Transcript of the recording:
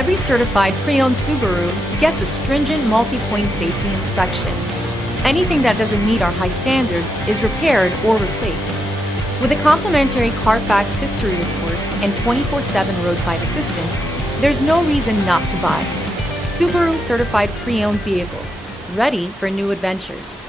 Every certified pre-owned Subaru gets a stringent multi-point safety inspection. Anything that doesn't meet our high standards is repaired or replaced. With a complimentary Carfax history report and 24/7 roadside assistance, there's no reason not to buy. Subaru certified pre-owned vehicles, ready for new adventures.